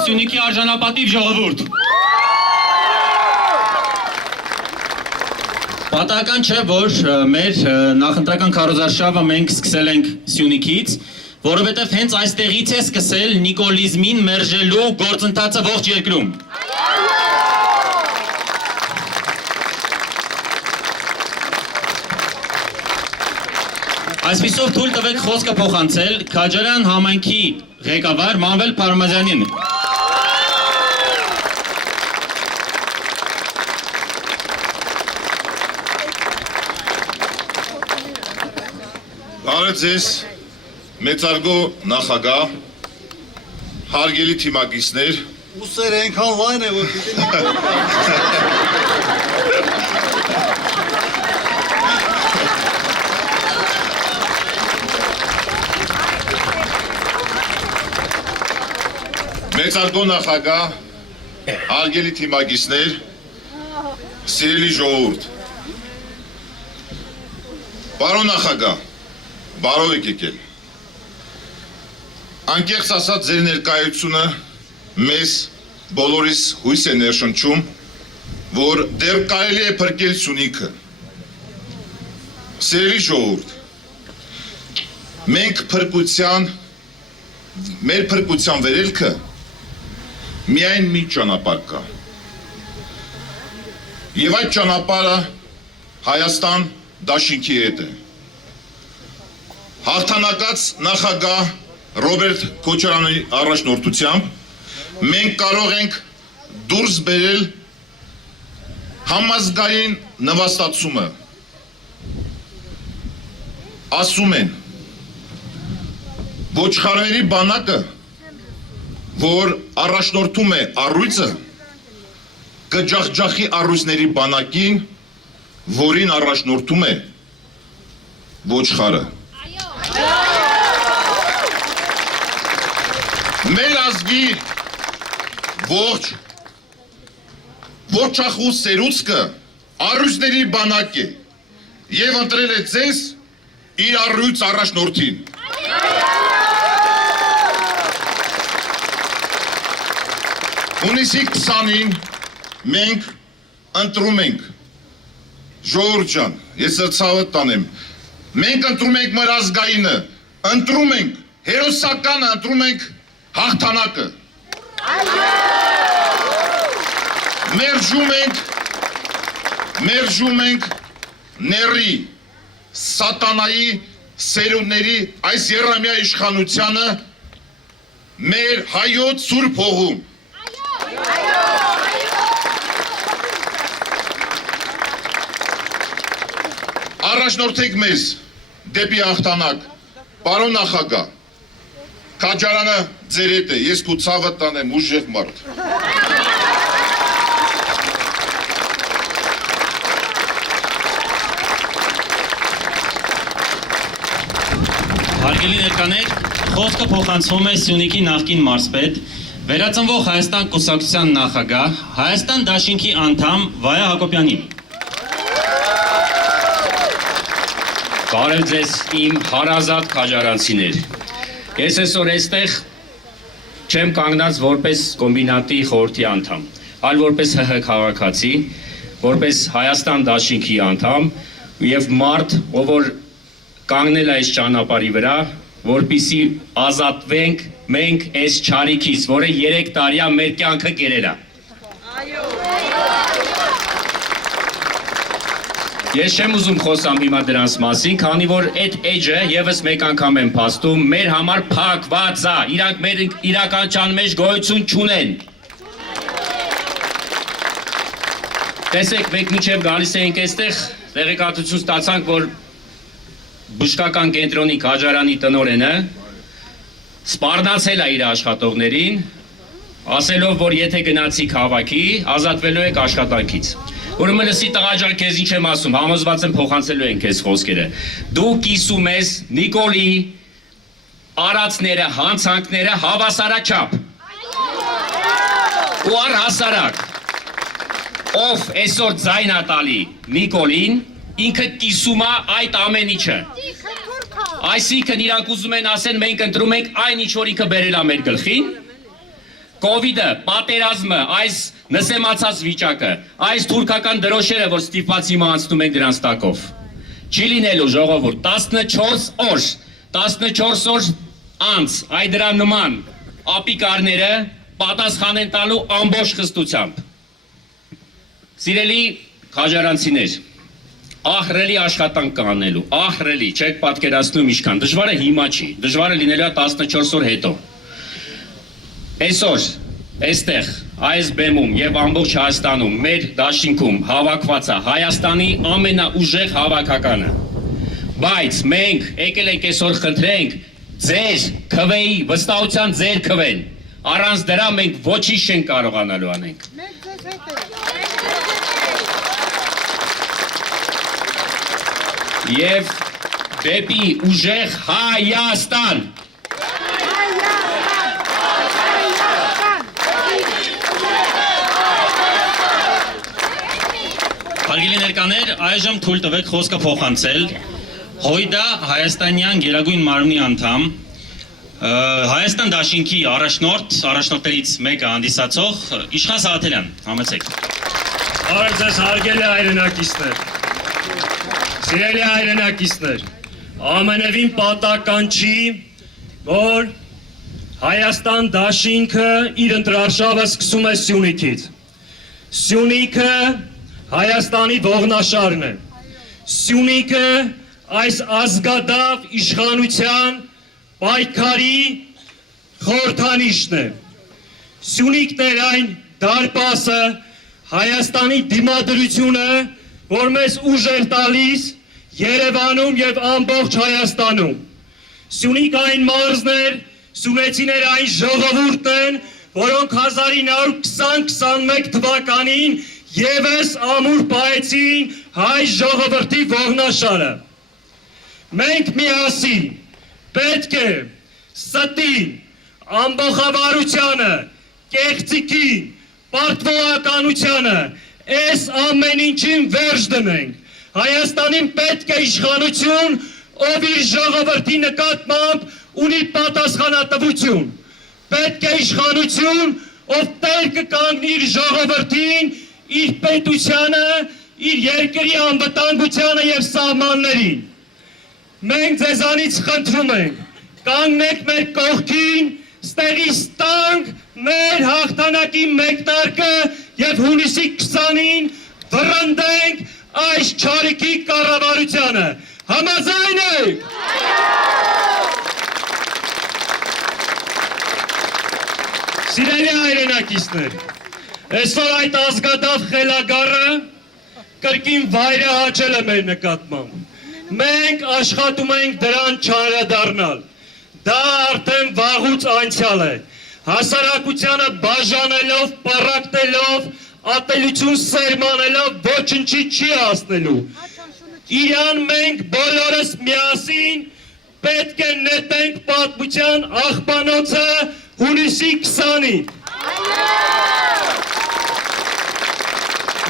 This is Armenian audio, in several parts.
Սյունիքի արժանապատիվ ժողովուրդ։ Պատահական չէ, որ մեր նախընտրական քարոզարշավը մենք սկսել ենք Սյունիքից, որովհետև հենց այստեղից է սկսել նիկոլիզմին մերժելու գործընթացը ողջ երկրում։ Այսպիսով թույլ տվեք խոսքը փոխանցել Քաջարյան համայնքի ղեկավար Մանվել Փարմազյանին։ Բարև ձեզ, մեծարգո նախագահ, հարգելի թիմակիցներ։ Ուսեր այնքան լայն է, որ պիտի Մեծարգո նախագահ, հարգելի թիմակիցներ, սիրելի ժողովուրդ։ Պարոն նախագահ, բարով եք եկել։ Անկեղծ ասած ձեր ներկայությունը մեզ բոլորիս հույս է ներշնչում, որ դեռ կարելի է փրկել Սյունիքը։ Սիրելի ժողովուրդ, մենք մեր փրկության վերելքը միայն մի ճանապարհ կա։ Եվ այդ ճանապարհը Հայաստան դաշինքի հետ է։ Հաղթանակած նախագահ Ռոբերտ Քոչարյանի առաջնորդությամբ մենք կարող ենք դուրս բերել համազգային նվաստացումը։ Ասում են, ոչխարների բանակը, որ առաջնորդում է առույցը, կջախջախի առույցների բանակին, որին առաջնորդում է ոչխարը։ Մեր ազգի ոչախու սերուցքը առույցների բանակ է և ընտրել է ձեզ իր առույց առաջնորդին։ Հունիսի 20-ին մենք ընտրում ենք, ժողովուրդ ջան, ես ցավը տանեմ, մենք ընտրում ենք մեր ազգայինը, ընտրում ենք հերոսականը, ընտրում ենք հաղթանակը։ Մերժում ենք ների, սատանայի սերունդների այս երամյա իշխանությանը մեր հայոց սուրբ հողում։ Առաջնորդեք մեզ դեպի հաղթանակ, պարոն նախագահ, Քաջարյանը ձեր հետ է, ես քո ցավը տանեմ, ուժեղ մարդ։ Հարգելի ներկաներ, խոսքը փոխանցվում է Սյունիքի նախկին մարզպետ, վերածնվող Հայաստան կուսակցության նախագահ, Հայաստան դաշինքի անդամ Վայա Հակոբյանին։ Բարև ձեզ իմ հարազատ քաջարանցիներ։ Ես այսօր այստեղ չեմ կանգնած որպես կոմբինատի խորհրդի անդամ, այլ որպես ՀՀ քաղաքացի, որպես Հայաստան դաշինքի անդամ եւ մարդ, ով որ կանգնել է այս ճանապարհի վրա, որպեսզի ազատվենք մենք այս չարիքից, որը 3 տարի է մեր կյանքը կերել է։ Ես չեմ ուզում խոսամ հիմա դրանց մասին, քանի որ այդ էջը եւս մեկ անգամ եմ փաստում, մեր համար փակված է, իրանք մեր իրականության մեջ գոյություն չունեն։ Տեսեք, մենք մինչև գալիս էինք այստեղ, տեղեկատվություն ստացանք, որ բժշկական կենտրոնի Քաջարյանի տնօրենը սպառնացել է իր աշխատողներին, ասելով, որ եթե գնացի քաղաքի, ազատվելու եք աշխատանքից։ Ուրեմն լսի տղա ջան, քեզ ինչ եմ ասում, համոզված եմ փոխանցելու են քեզ խոսքերը։ Դու կիսում ես Նիկոլի արածները, հանցանքները հավասարաչափ։ Ու առհասարակ, ով այսօր ձայն է տալի Նիկոլին, ինքը կիսում է այդ ամեն ինչը։ Այսինքն իրանք ուզում են ասեն, մենք ընտրում ենք այն ինչ որ ինքը բերել է մեր գլխին, Կովիդը, պատերազմը, այս նսեմացած վիճակը, այս թուրքական դրոշերը, որ ստիպված հիմա անցնում են դրանց տակով, չի լինելու ժողովուրդ, 14 օր անց այդ դրա նման ապիկարները պատասխան են տալու ամբողջ խստությամբ։ Սիրելի քաջարանցիներ, ահռելի աշխատանք կա անելու, ահռելի, չեք պատկերացնում ինչքան, դժվարը հիմա չի, դժվարը լինելու է 14 օր հետո։ Այսօր, այստեղ, այս բեմում եւ ամբողջ Հայաստանում, մեր դաշինքում հավաքված է Հայաստանի ամենաուժեղ հավաքականը։ Բայց մենք եկել ենք այսօր խնդրենք ձեր քվեի, վստահության ձեր քվեն։ Առանց դրա մենք ոչինչ չենք կարողանալու անենք։ Եվ դեպի ուժեղ Հայաստան։ Հարգելի ներկաներ, այժմ թույլ տվեք խոսքը փոխանցել Հույդա Հայաստանյան Գերագույն մարմնի անդամ, Հայաստան դաշինքի առաջնորդներից մեկը հանդիսացող Իշխան Սաղաթելյան, համեցեք։ Բարև ձեզ հարգելի հայրենակիցներ, սիրելի հայրենակիցներ, ամենևին պատահական չի, որ Հայաստան դաշինքը իր ընտրարշավը սկսում է Սյունիքից։ Սյունիքը Հայաստանի ողնաշարն է։ Սյունիքը այս ազգադավ իշխանության պայքարի խորհրդանիշն է։ Սյունիքն էր այն դարպասը, Հայաստանի դիմադրությունը, որ մեզ ուժ էր տալիս Երևանում եւ ամբողջ Հայաստանում։ Սյունիք այն մարզն էր, սյունեցիներ այն ժողովուրդն են, որոնք 1920-21 թվականին Եվս ամուր պահեցին հայ ժողովրդի ողնաշարը։ Մենք միասին պետք է ստին, ամբողջավարությանը, կեղծիքին, պարտվողականությանը, այս ամեն ինչին վերջ դնենք։ Հայաստանին պետք է իշխանություն, ով իր ժողովրդի նկատմամբ ունի պատասխանատվություն։ Պետք է իշխանություն, ով տեր կկանգնի իր ժողովրդին, իր պետությանը, իր երկրի անվտանգությանը եւ սահմաններին։ Մենք ձեզանից խնդրում ենք, կանգնեք մեր կողքին, ստեղից տանք մեր հաղթանակի մեկնարկը եւ հունիսի 20-ին վռնդենք այս չարիքի կառավարությանը։ Համաձայն եք։ Սիրելի հայրենակիցներ, այսօր այդ ազգադավ խելագարը կրկին վայրը հաճել է մեր նկատմամբ։ Մենք աշխատում ենք դրան չանդրադառնալ։ Դա արդեն վաղուց անցյալ է։ Հասարակությանը բաժանելով, պառակտելով, ատելություն սերմանելով ոչնչի չի հասնելու։ Իրան մենք բոլորս միասին պետք է նետենք պատմության աղբանոցը հունիսի 20-ին։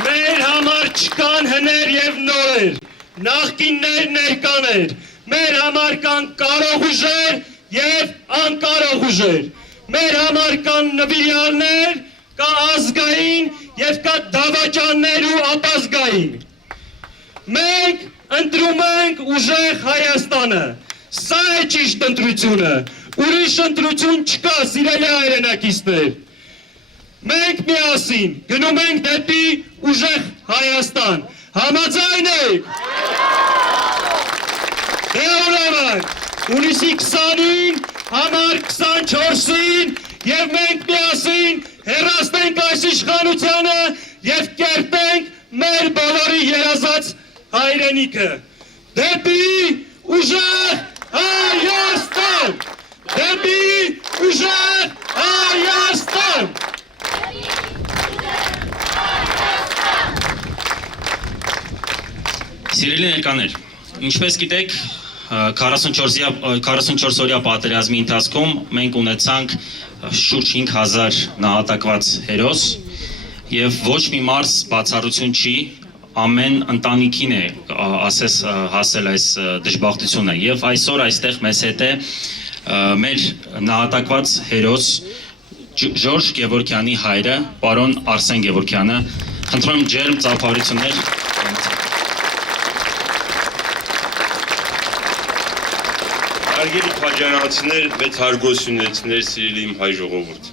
Մեր համար չկան հներ եւ նորեր, նախկիններ ներկաներ, մեր համար կան կարող ուժեր եւ անկարող ուժեր, մեր համար կան նվիրյալներ, կա ազգային եւ կա դավաճաններ ու ապազգային։ Մենք ընտրում ենք ուժեղ Հայաստանը, սա է ճիշտ ընտրությունը, ուրիշ ընտրություն չկա, սիրելի հայրենակիցներ։ Մենք միասին գնում ենք դեպի ուժեղ Հայաստան, համաձայն եք։ Դե ուրեմն, հունիսի 20-ին, համար 24-ին եւ մենք միասին հեռացնենք այս իշխանությանը եւ կերտենք մեր բոլորի երազած հայրենիքը։ Դեպի ուժեղ Հայաստան! Դեպի ուժեղ Հայաստան! Սիրելի ներկաներ, ինչպես գիտեք, 44-օրյա պատերազմի ընթացքում մենք ունեցանք շուրջ 5000 նահատակված հերոս եւ ոչ մի մարզ բացառություն չի, ամեն ընտանիքին է ասես հասել այս դժբախտությունը եւ այսօր այստեղ մեզ հետ է մեր նահատակված հերոս Ժորժ Գևորգյանի հայրը, պարոն Արսեն Գևորգյանը, խնդրում եմ ջերմ ծափարություններ։ Հարգելի քաջարանցիներ, մեծ հարգոսունեցիներ, սիրելի իմ հայ ժողովուրդ։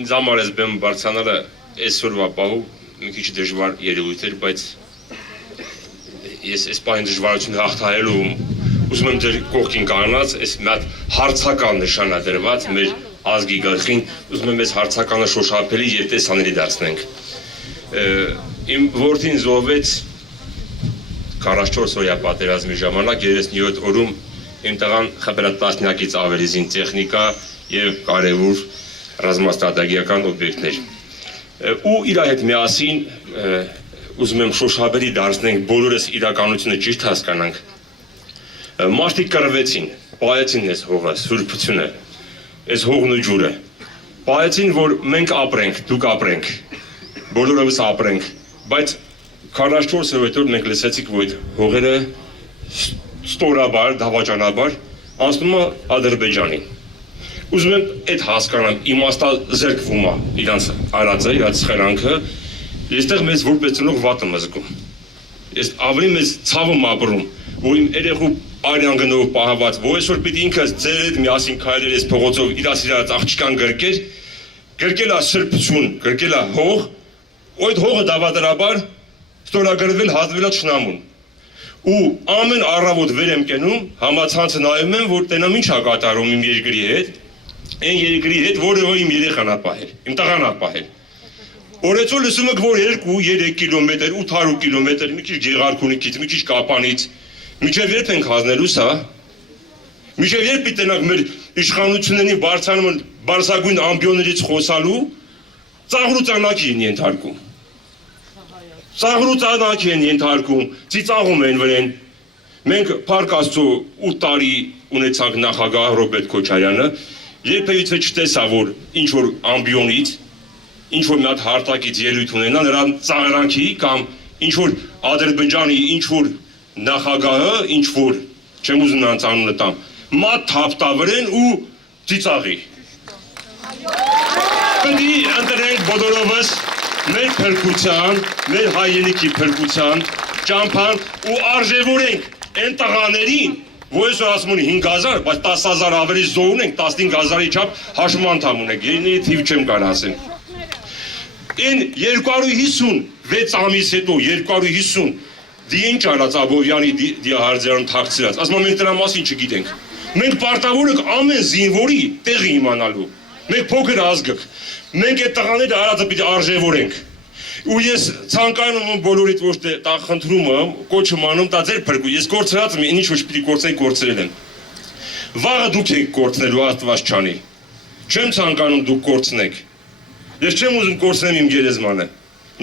Ինձ համար ես բեմ բարձանալը այսօրվա պահու մի քիչ դժվար երևույթ էր, բայց ես այս պահին դժվարություն հաղթահարելու ուզում եմ ձեր կողքին կանգնած, այս մի հատ հարցական նշանադրված մեր ազգի գլխին, ուզում եմ այս հարցականը շոշափելի եւ տեսանելի դարձնենք։ Իմ որդին զոհվեց 44 օրյա պատերազմի ժամանակ 37 օրում իմ տղան խփել տասնյակից ավելի զինտեխնիկա եւ կարեւոր ռազմաստրատեգիական օբյեկտներ։ Ու իր հետ միասին ուզում եմ շոշափելի դարձնենք բոլորս իրականությունը ճիշտ հասկանանք։ Մարդիկ կռվեցին, պահեցին այս հողը, սուրբությունը, այս հողն ու ջուրը։ Պահեցին, որ մենք ապրենք, դուք ապրենք, բոլորովս ապրենք, բայց 44 օրը մենք լսեցինք, որ այդ հողերը ստորաբար, դավաճանաբար անցնում է Ադրբեջանին։ Ուզում եմ այդ հասկանամ, իմաստազրկվում է իրանց արածը, իրանց սխրանքը, եստեղ մեզ որպես ծնող վատ եմ զգում։ Ես ավելի մեծ ցավ եմ ապրում, որ իմ երեխու արյան գնով պահված, որ այսօր պիտի ինքս ձեր հետ միասին քայլեր այս փողոցով իրաց աղջկան գրկել է սրբություն, գրկել է հող, ու այդ հողը դավադրաբար ստորագրվել հազվել է ճշնամուն։ Ու ամեն առավոտ վեր եմ կենում, համացանցը նայում եմ, որ տենամ ինչ է կատարում իմ երկրի հետ, այն երկրի հետ, որը իմ երեխան է պահել, իմ տղան է պահել։ Օրեցօր լսում եք, որ 2-3 կիլոմետր, 800 կիլոմետր, մի քիչ Գեղարքունիքից, մի քիչ Կապանից, մինչև երբ ենք հասնելու սա, մինչև երբ պիտենանք մեր իշխանությունների բարձրագույն ամբիոններից խոսալու, ծաղրու ծանակի են ենթարկում։ Ծաղրու ծանակի են ենթարկում, ծիծաղում են վրեն։ Մենք Փառք Աստծո 8 տարի ունեցանք նախագահ Ռոբերտ Քոչարյանը, երբևիցե չտեսա, որ ինչ որ ամբիոնից, ինչ որ մի հատ հարթակից ելույթ ունենա, նրան ծաղրանքի կամ ինչ որ Ադրբեջանի ինչ որ նախագահը, ինչ որ, չեմ ուզում նրանց անունը տամ, մատ թափտավրեն ու ծիծաղի։ Պետք է ընտրենք բոլորովս մեր փրկության, մեր հայրենիքի փրկության ճամփան ու արժևորենք այն տղաներին, որ այսօր ասում են 5000, բայց 10000 ավելի զոհ ունենք, 15000-ի չափ հաշվում անդամ ունենք, երնի թիվ չեմ կարող ասեմ։ Այն 256 ամիս հետո 250 դի ինչ արած Աբովյանի դիահարձիանում թաքցրած, ասում մենք դրա մասին չգիտենք։ Մենք պարտավոր ենք ամեն զինվորի տեղը իմանալու։ Մենք փոքր ազգ ենք։ Մենք այդ տղաները արածը պիտի արժևորենք։ Ու ես ցանկանում եմ բոլորիդ ոչ թե տա խնդրում եմ, կոչ եմ անում, դա ձեր փրկու։ Ես կորցրած եմ, ինչ ոչ պիտի կորցնեի, կորցրել եմ։ Վաղը դուք եք կորցնելու, Աստված չանի։ Չեմ ցանկանում դուք կորցնեք։ Ես չեմ ուզում կորցնեմ իմ գերեզմանը։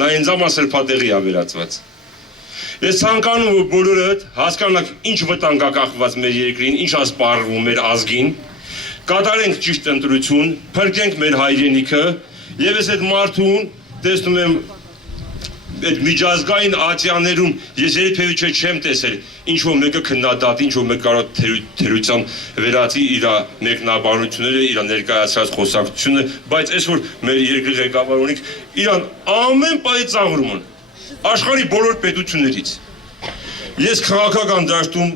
Նա ինձ համար սրբատեղի է վերածված։ Ես ցանկանում եմ բոլորդ հասկանաք ինչ վտանգ է կախված մեր երկրին, ինչ է սպառվում մեր ազգին, կատարենք ճիշտ ընտրություն, փրկենք մեր հայրենիքը, եւ ես այդ մարդուն տեսնում եմ այդ միջազգային ատյաններում ես երբևէ չեմ տեսել ինչ որ մեկը քննադատի, ինչ որ մեկ կարող թերության վերածի իր մեկնաբանությունները, իր ներկայացրած խոսակցությունը, բայց այսօր մեր երկրի ղեկավարունիկ իրան ամեն պահի ծաղրում են աշխարհի բոլոր պետություններից։ Ես քաղաքական դաշտում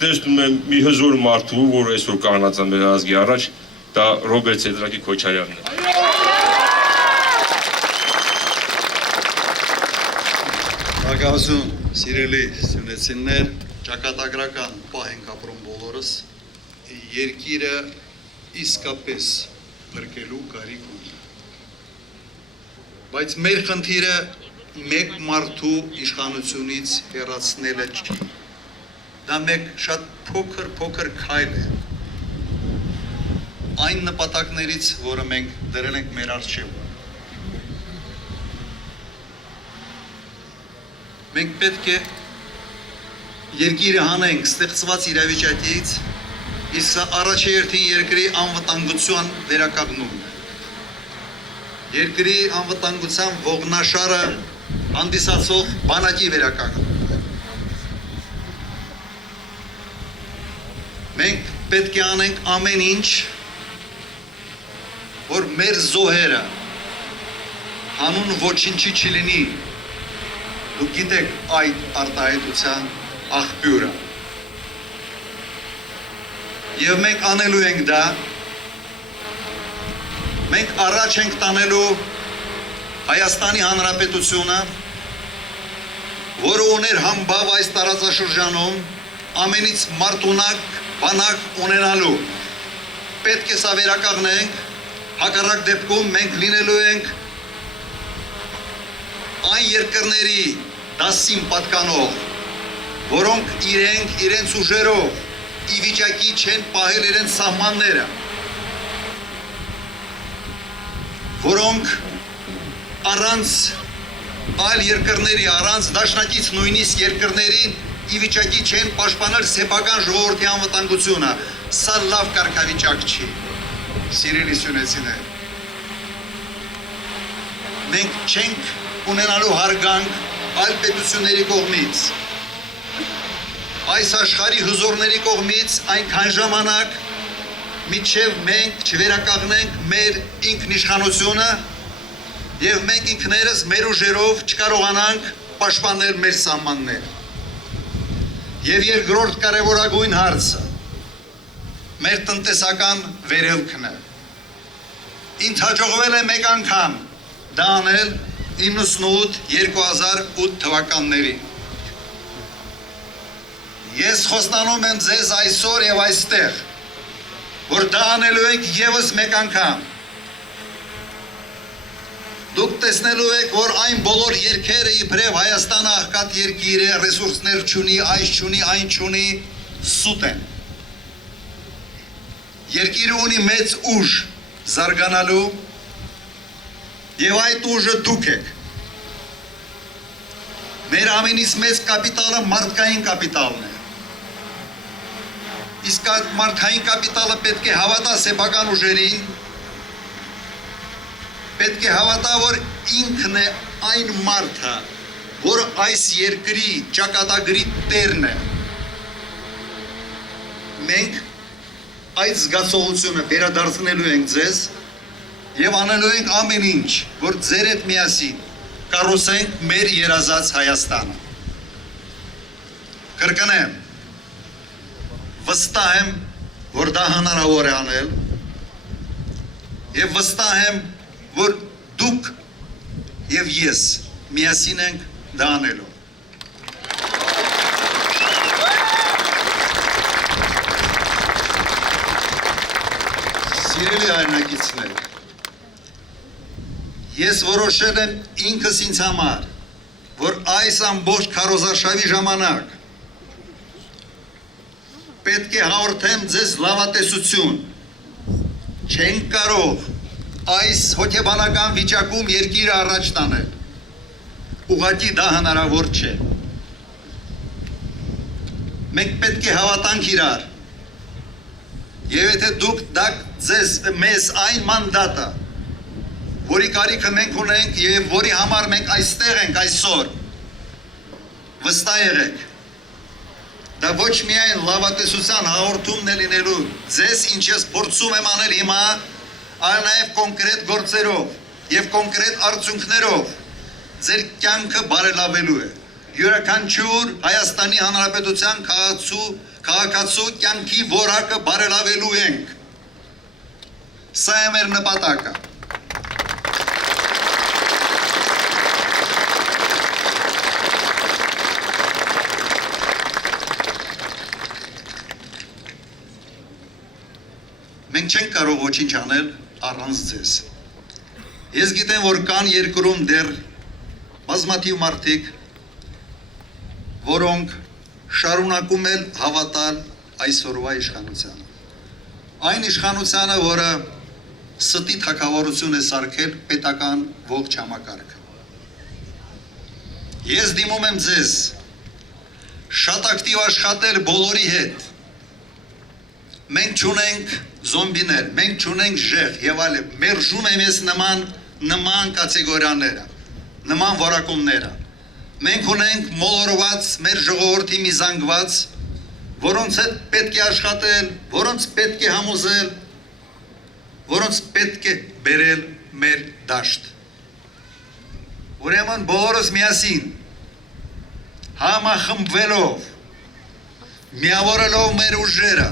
տեսնում եմ մի հզոր մարդու, որ այսօր կանգնած է մեր ազգի առաջ, դա Ռոբերտ Սեդրակի Քոչարյանն է։ Ագազուն, սիրելի սյունեցիններ, ճակատագրական պահ ենք ապրում բոլորս, երկիրը իսկապես փրկելու կարիք ունի։ Բայց մեր խնդիրը մեկ մարդու իշխանությունից հեռացնելը չի։ Դա մեկ շատ փոքր քայլ է։ Այն նպատակներից, որը մենք դրել ենք մեր առջև։ Մենք պետք է երկիրը հանենք ստեղծված իրավիճակից, իսկ սա առաջերտին երկրի անվտանգության վերականգնումն է։ Երկրի անվտանգության ողնաշարը հանդիսացող բանակի վերականգնումն է։ Մենք պետք է անենք ամեն ինչ, որ մեր զոհերը հանուն ոչինչի չլինի, դուք գիտեք այդ արտահայտության աղբյուրը։ Եվ մենք անելու ենք դա, մենք առաջ ենք տանելու Հայաստանի Հանրապետությունը, որը ուներ համբավ այս տարածաշրջանում ամենից մարտունակ բանակ ունենալու։ Պետք է սա վերականգնենք, հակառակ դեպքում մենք լինելու ենք այն երկրների դասին պատկանող, որոնք իրենց ուժերով ի վիճակի չեն պահել իրենց սահմանները, որոնք առանց այլ երկրների, առանց դաշնակից նույնիսկ երկրներին ի վիճակի չեն պաշտպանել սեփական ժողովրդի անվտանգությունը։ Սա լավ կարգավիճակ չի, սիրելի սյունեցիներ։ Մենք չենք ունենալու հարգանք այլ պետությունների կողմից, այս աշխարհի հզորների կողմից այնքան ժամանակ, մինչև մենք չվերականգնենք մեր ինքնիշխանությունը եւ մենք ինքներս մեր ուժերով չկարողանանք պաշտպանել մեր սահմանները։ Եվ երկրորդ կարևորագույն հարցը մեր տնտեսական վերելքն է։ Ինձ հաջողվել է մեկ անգամ դա անել 98-2008 թվականներին։ Ես խոստանում եմ ձեզ այսօր եւ այստեղ, որ դա անելու ենք եւս մեկ անգամ։ Դուք տեսնելու եք, որ այն բոլոր երկերը իբրև Հայաստանը աղքատ երկիր է, ռեսուրսներ չունի, այս չունի, այն չունի, սուտ են։ Երկիրը ունի մեծ ուժ զարգանալու եւ այդ ուժը դուք եք։ Մեր ամենից մեծ կապիտալը մարդկային կապիտալն է։ Իսկ այդ մարդկային կապիտալը պետք է հավատա սեփական ուժերին, պետք է հավատա, որ ինքն է այն մարդը, որ այս երկրի ճակատագրի տերն է։ Մենք այդ զգացողությունը վերադարձնելու ենք ձեզ եւ անելու ենք ամեն ինչ, որ ձեր հետ միասին կառուցենք մեր երազած Հայաստանը։ Կրկնեմ, վստահ եմ, որ դա հնարավոր է անել եւ վստահ եմ, որ դուք եւ ես միասին ենք դա անելու։ Սիրելի հայրենակիցներ, ես որոշել եմ ինքս ինձ համար, որ այս ամբողջ քարոզարշավի ժամանակ պետք է հաղորդեմ ձեզ լավատեսություն։ Չենք կարող այս հոգեբանական վիճակում երկիրը առաջ տանել։ Ուղղակի դա հնարավոր չէ։ Մենք պետք է հավատանք իրար։ Եվ եթե դուք դակ ձեզ մեզ այն մանդատը, որի կարիքը մենք ունենք եւ որի համար մենք այստեղ ենք այսօր, վստահ եղեք, դա ոչ միայն լավատեսության հաղորդումն է լինելու ձեզ, ինչ ես փորձում եմ անել հիմա, այլ նաեւ կոնկրետ գործերով եւ կոնկրետ արդյունքներով ձեր կյանքը բարելավելու է։ Յուրաքանչյուր Հայաստանի Հանրապետության քաղաքացու կյանքի որակը բարելավելու ենք։ Սա է մեր նպատակը։ Մենք չենք կարող ոչինչ անել առանց ձեզ։ Ես գիտեմ, որ կան երկրում դեռ բազմաթիվ մարդիկ, որոնք շարունակում են հավատալ այսօրվա իշխանությանը։ Այն իշխանությանը, որը ստի թագավորություն է սարքել պետական ողջ համակարգը։ Ես դիմում եմ ձեզ շատ ակտիվ աշխատել բոլորի հետ։ Մենք չունենք զոմբիներ, մենք չունենք ժեղ եւ այլն, մերժում եմ ես նման կատեգորիաները, նման որակումները։ Մենք ունենք մոլորված մեր ժողովրդի մի զանգված, որոնց հետ պետք է աշխատել, որոնց պետք է համոզել որոնց պետք է բերել մեր դաշտ։ Ուրեմն բոլորս միասին համախմբվելով, միավորելով մեր ուժերը,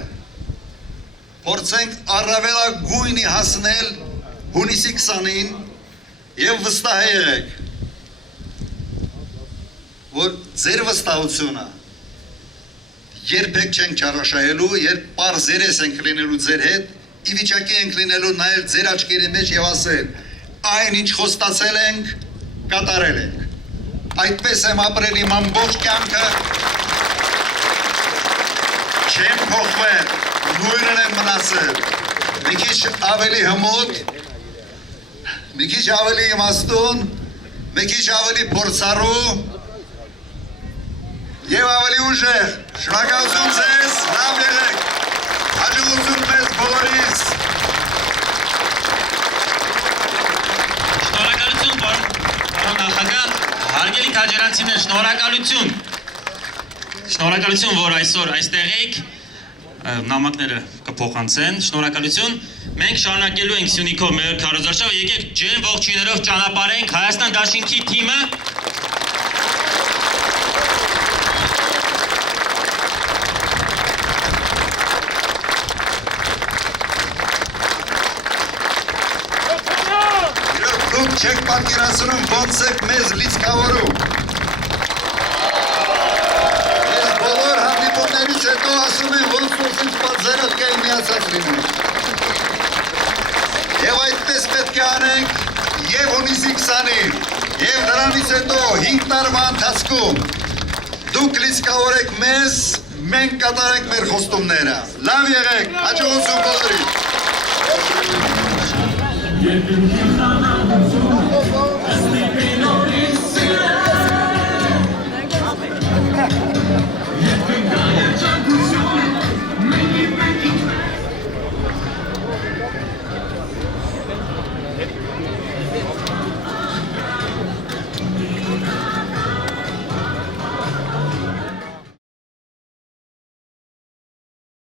փորձենք առավելագույնի հասնել հունիսի 20-ին եւ վստահ եղեք, որ ձեր վստահությունը երբեք չենք չարաշահելու, երբ պարզերես ենք լինելու ձեր հետ, ի վիճակի ենք լինելու նայել ձեր աչքերի մեջ եւ ասել, այն ինչ խոստացել ենք, կատարել ենք։ Այդպես եմ ապրել իմ ամբողջ կյանքը, չեմ փոխվել, նույնն եմ մնացել, մի քիչ ավելի հմուտ, մի քիչ ավելի իմաստուն, մի քիչ ավելի փորձառու եւ ավելի ուժեղ։ Շնորհակալություն ձեզ, լավ եղեք, հաջողություն մեզ բոլորիս։ Շնորհակալություն, պարոն նախագահ, հարգելի քաջերանցիներ, շնորհակալություն։ Շնորհակալություն, որ այսօր այստեղ եք, նամակները կփոխանցեն, շնորհակալություն։ Մենք շարունակելու ենք Սյունիքով մեր քարոզարշավը, եկեք ջերմ ողջույններով ճանապարհենք Հայաստան դաշինքի թիմը։ Դուք չեք պատկերացնում ոնց եք մեզ լիցքավորում։ Ես բոլոր հանդիպումներից հետո ասում եմ, ոնց ոնց պատզերով կային միացած լինում։ Եվ այդպես պետք է անենք և հունիսի 20-ին, և դրանից հետո 5 տարվա ընթացքում դուք լիցքավորեք մեզ, մենք կատարենք մեր խոստումները։ Լավ եղեք, հաջողություն բոլորին։ Երկնքի խանավություն, ըստ իպին